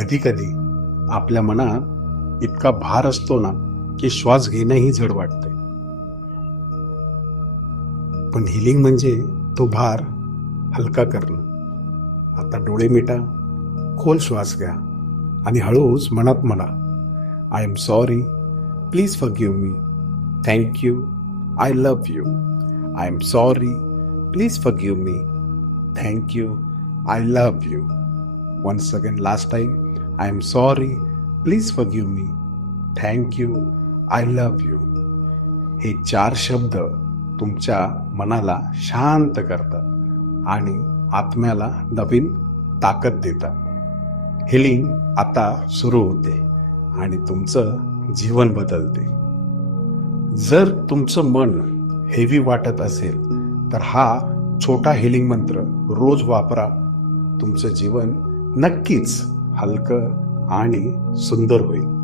कधी कधी आपल्या मनात इतका भार असतो ना की श्वास घेणंही जड वाटते. पण हिलिंग म्हणजे तो भार हलका करणं. आता डोळे मिटा, खोल श्वास घ्या आणि हळूच मनात म्हणा, I am sorry, please forgive me, thank you, I love you. I am sorry, please forgive me, thank you, I love you. Once again, last time, I am sorry, please forgive me, thank you, I love you. हे 4 शब्द तुमच्या मनाला शांत करतात आणि आत्म्याला नवीन ताकद देतात. हिलिंग आता सुरू होते आणि तुमचं जीवन बदलते. जर तुमचं मन हेवी वाटत असेल तर हा छोटा हिलिंग मंत्र रोज वापरा. तुमचं जीवन नक्कीच हलकं आणि सुंदर होईल.